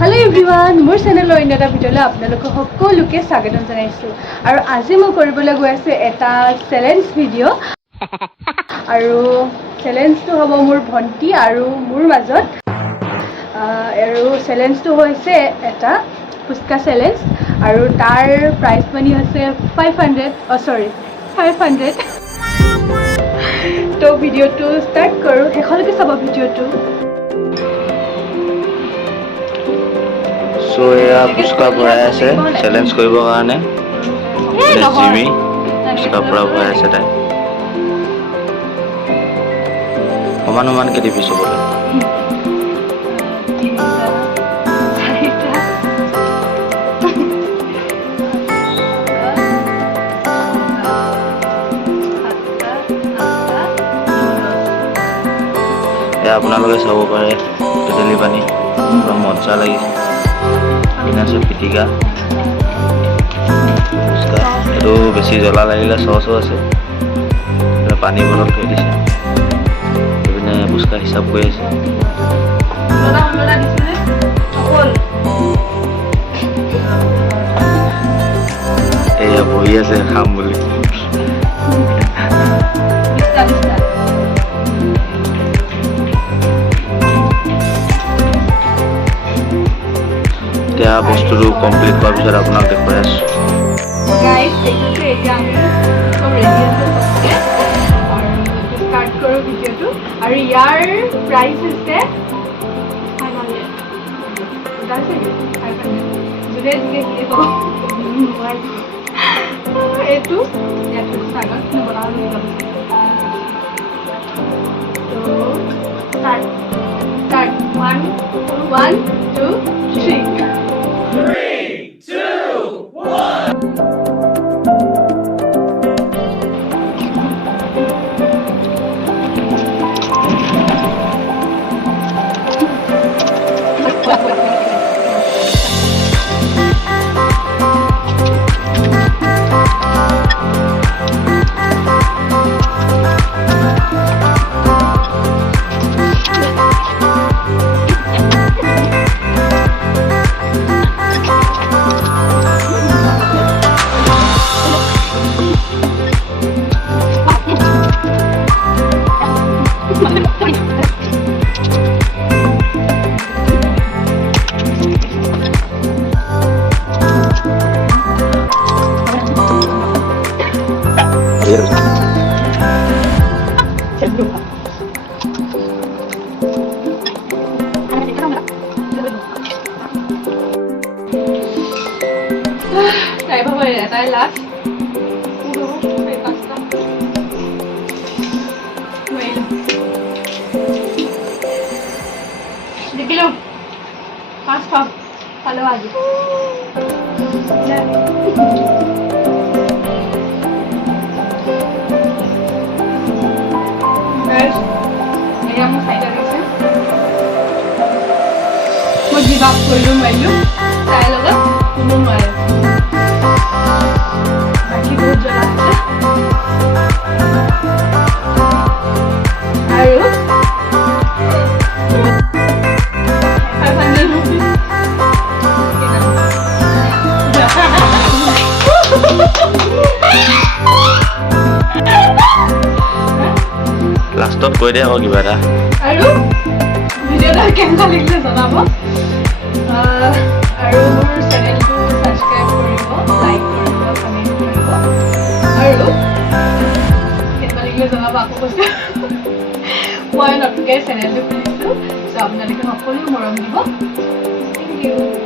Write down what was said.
Hello everyone, মোৰ চেনেলৰ এটা ভিডিঅ'লৈ আপোনালোকক সকলোকে স্বাগতম জনাইছোঁ আৰু আজি মই কৰিবলৈ গৈ আছোঁ এটা চেলেঞ্জ ভিডিঅ' আৰু চেলেঞ্জটো হ'ব মোৰ ভণ্টি আৰু মোৰ মাজত আৰু চেলেঞ্জটো হৈছে এটা পুস্কা চেলেঞ্জ আৰু তাৰ প্ৰাইজ মানি হৈছে 500 তো ভিডিঅ'টো ষ্টাৰ্ট কৰোঁ শেষলৈকে চাব ভিডিঅ'টো So yeah, puska भराय আছে চ্যালেঞ্জ কৰিবৰ কাৰণে জিমি puska পৰা ভৰাই আছে তাই সমান কে দিবি চবলে আপোনালোকে চাব পাৰে তেতেলী পানী পুৰা মজা লাগিছে আছে পিটিকা এইটো বেছি জ্বলা লাগিলে চচো আছে পানী বটল থৈ দিছে এইপিনে পুস্কা হিচাপ কৰি আছে এয়া বহি আছে খাম বুলি এতিয়া বস্তুটো কমপ্লিট কৰাৰ পিছত আপোনাক দেখুৱাই আছোঁ গাইজ দেখিছোঁ এতিয়া আমি চব ৰেডি আছে চবকে আৰু ষ্টাৰ্ট কৰোঁ ভিডিঅ'টো আৰু ইয়াৰ প্ৰাইচ হৈছে 500 এইটো ইয়াত চাগত নবনাওঁ start 1 2 3 3, 2, Đây bao giờ tay lát देखिलो पाँच पाव हेलो आज মই give up কৰিলো মাইলো তাই লগত কোনো নোৱাৰে বাকি বহুত জ্বলা আছে আৰু 500 rupees লাষ্টত কৈ দিয়া আকৌ কিবা এটা আৰু ভিডিঅ'টো কেনেকুৱা লাগিলে জনাব আৰু মোৰ চেনেলটো ছাবস্ক্ৰাইব কৰিব লাইক কৰিব কমেণ্ট কৰিব আৰু কেনেকুৱা লাগিলে জনাব আকৌ কৈছোঁ মই নতুনকৈ চেনেলটো খুলিছোঁ চ' আপোনালোকে সকলো মৰম দিব থেংক ইউ